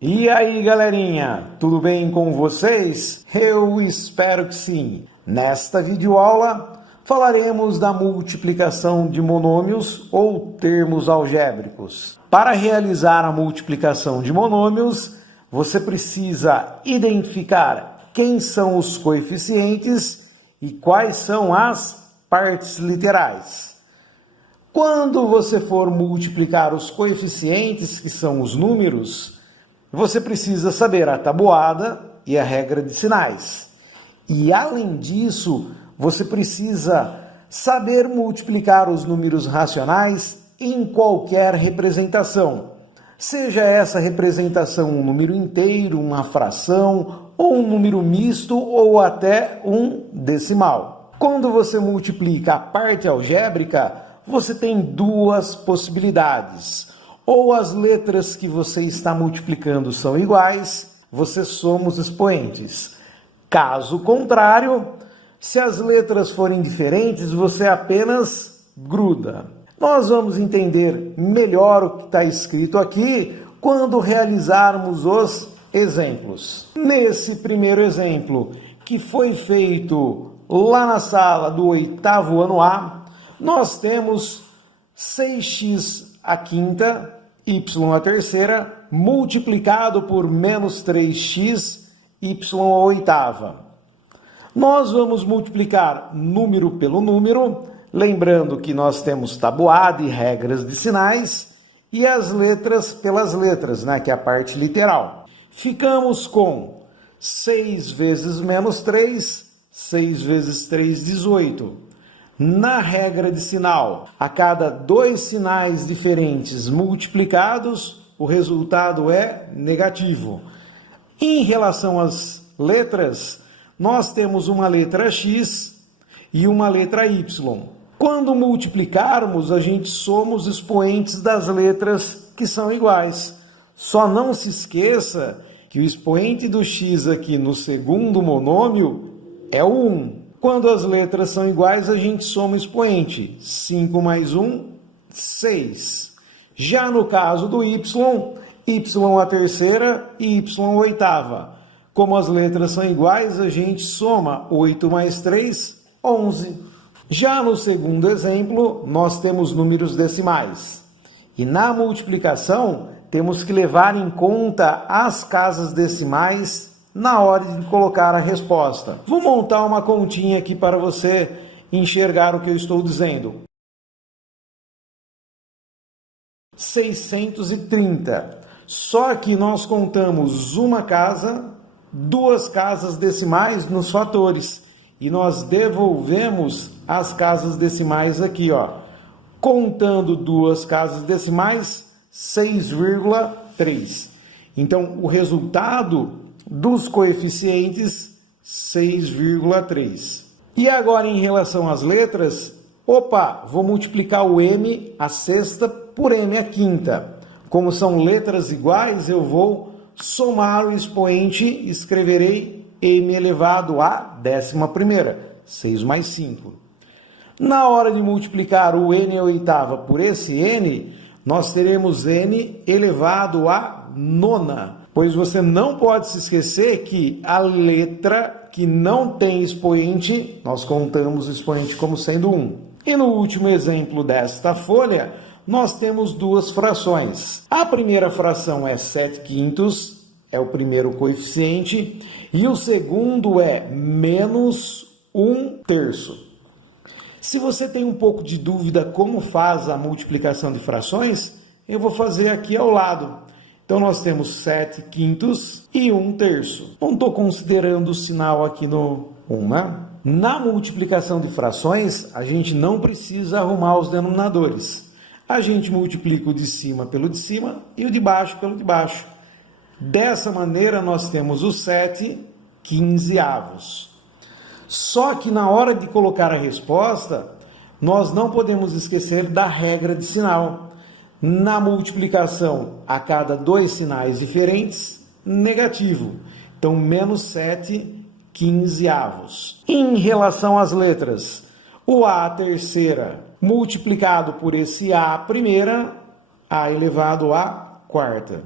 E aí, galerinha, tudo bem com vocês? Eu espero que sim. Nesta videoaula falaremos da multiplicação de monômios ou termos algébricos. Para realizar a multiplicação de monômios, você precisa identificar quem são os coeficientes e quais são as partes literais. Quando você for multiplicar os coeficientes, que são os números, você precisa saber a tabuada e a regra de sinais. E, além disso, você precisa saber multiplicar os números racionais em qualquer representação. Seja essa representação um número inteiro, uma fração, ou um número misto, ou até um decimal. Quando você multiplica a parte algébrica, você tem duas possibilidades. Ou as letras que você está multiplicando são iguais, você soma os expoentes. Caso contrário, se as letras forem diferentes, você apenas gruda. Nós vamos entender melhor o que está escrito aqui quando realizarmos os exemplos. Nesse primeiro exemplo, que foi feito lá na sala do 8º ano A, nós temos 6x à quinta, y à terceira, multiplicado por menos 3x, y à oitava. Nós vamos multiplicar número pelo número, lembrando que nós temos tabuada e regras de sinais, e as letras pelas letras, que é a parte literal. Ficamos com 6 vezes menos 3, 6 vezes 3, 18. Na regra de sinal, a cada dois sinais diferentes multiplicados, o resultado é negativo. Em relação às letras, nós temos uma letra X e uma letra Y. Quando multiplicarmos, a gente soma os expoentes das letras que são iguais. Só não se esqueça que o expoente do X aqui no segundo monômio é o 1. Quando as letras são iguais, a gente soma o expoente. 5 mais 1, 6. Já no caso do y à terceira e y à oitava. Como as letras são iguais, a gente soma 8 mais 3, 11. Já no segundo exemplo, nós temos números decimais. E na multiplicação, temos que levar em conta as casas decimais na hora de colocar a resposta. Vou montar uma continha aqui para você enxergar o que eu estou dizendo. 630. Só que nós contamos uma casa, duas casas decimais nos fatores. E nós devolvemos as casas decimais aqui, contando duas casas decimais, 6,3. Então, o resultado dos coeficientes, 6,3. E agora, em relação às letras, vou multiplicar o m à sexta por m à quinta. Como são letras iguais, eu vou somar o expoente, escreverei m elevado à 11ª, 6 mais 5. Na hora de multiplicar o n à oitava por esse n, nós teremos n elevado à nona. Pois você não pode se esquecer que a letra que não tem expoente, nós contamos o expoente como sendo 1. E no último exemplo desta folha, nós temos duas frações. A primeira fração é 7/5, é o primeiro coeficiente, e o segundo é menos 1/3. Se você tem um pouco de dúvida como faz a multiplicação de frações, eu vou fazer aqui ao lado. Então, nós temos 7/5 e 1/3. Não estou considerando o sinal aqui no 1, Na multiplicação de frações, a gente não precisa arrumar os denominadores. A gente multiplica o de cima pelo de cima e o de baixo pelo de baixo. Dessa maneira, nós temos o 7/15. Só que na hora de colocar a resposta, nós não podemos esquecer da regra de sinal. Na multiplicação, a cada dois sinais diferentes, negativo. Então, menos 7/15. Em relação às letras, o A à terceira multiplicado por esse A à primeira, A elevado à quarta.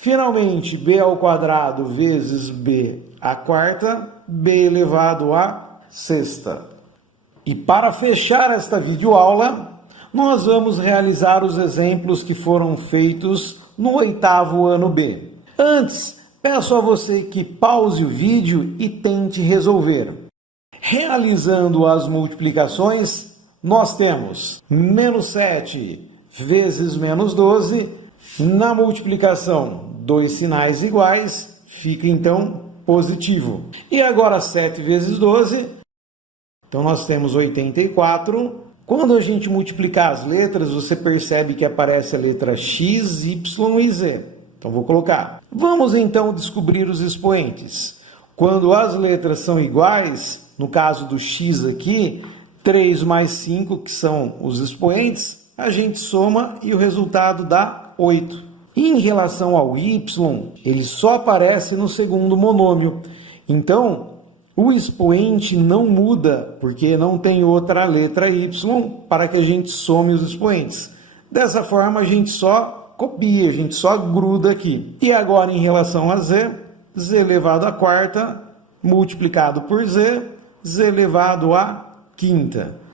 Finalmente, b ao quadrado vezes b à quarta, b elevado à sexta. E para fechar esta videoaula, nós vamos realizar os exemplos que foram feitos no 8º ano B. Antes, peço a você que pause o vídeo e tente resolver. Realizando as multiplicações, nós temos menos 7 vezes menos 12. Na multiplicação, dois sinais iguais, fica então positivo. E agora 7 vezes 12, então nós temos 84. Quando a gente multiplicar as letras, você percebe que aparece a letra X, Y e Z. Então vou colocar. Vamos então descobrir os expoentes. Quando as letras são iguais, no caso do X aqui, 3 mais 5, que são os expoentes, a gente soma e o resultado dá 8. Em relação ao Y, ele só aparece no segundo monômio. Então, o expoente não muda, porque não tem outra letra Y para que a gente some os expoentes. Dessa forma, a gente só copia, a gente só gruda aqui. E agora, em relação a Z, Z elevado à quarta, multiplicado por Z, Z elevado à quinta.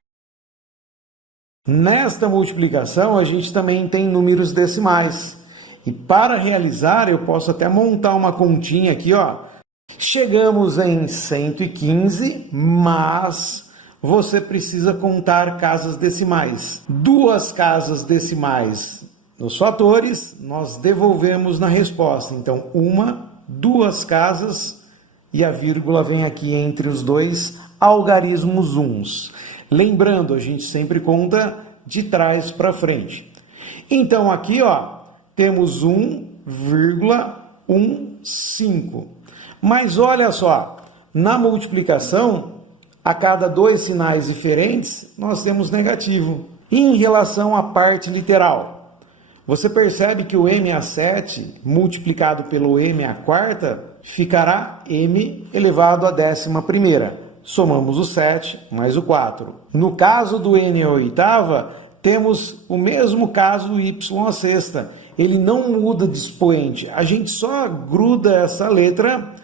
Nesta multiplicação, a gente também tem números decimais. E para realizar, eu posso até montar uma continha aqui, ó. Chegamos em 115, mas você precisa contar casas decimais. 2 casas decimais nos fatores, nós devolvemos na resposta. Então, 1, 2 casas e a vírgula vem aqui entre os dois algarismos uns. Lembrando, a gente sempre conta de trás para frente. Então, aqui, ó, temos 1,15. Mas olha só, na multiplicação, a cada 2 sinais diferentes, nós temos negativo. E em relação à parte literal, você percebe que o m a 7 multiplicado pelo m à quarta ficará m elevado à 11ª. Somamos o 7 mais o 4. No caso do n à oitava, temos o mesmo caso do y à sexta. Ele não muda de expoente. A gente só gruda essa letra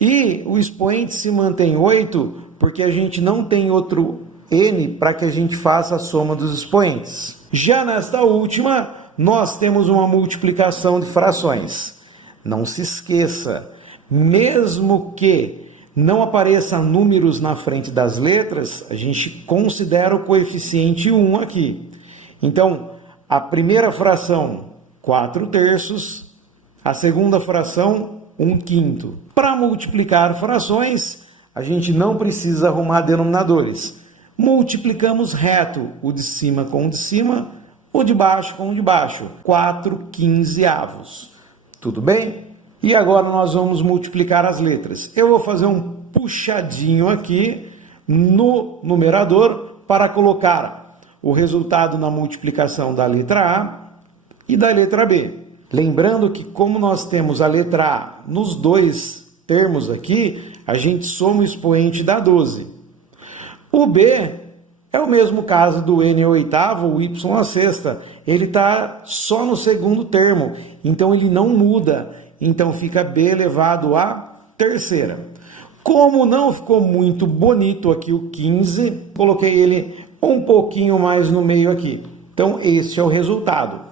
e o expoente se mantém 8, porque a gente não tem outro n para que a gente faça a soma dos expoentes. Já nesta última, nós temos uma multiplicação de frações. Não se esqueça, mesmo que não apareça números na frente das letras, a gente considera o coeficiente 1 aqui. Então, a primeira fração, 4/3, a segunda fração, 1/5. Para multiplicar frações, a gente não precisa arrumar denominadores. Multiplicamos reto, o de cima com o de cima, o de baixo com o de baixo, 4/15. Tudo bem? E agora nós vamos multiplicar as letras. Eu vou fazer um puxadinho aqui no numerador para colocar o resultado na multiplicação da letra A e da letra B. Lembrando que como nós temos a letra A nos dois termos aqui, a gente soma o expoente da 12. O B é o mesmo caso do n à oitava, o y à sexta. Ele está só no segundo termo, então ele não muda. Então fica b elevado à terceira. Como não ficou muito bonito aqui o 15, coloquei ele um pouquinho mais no meio aqui. Então esse é o resultado.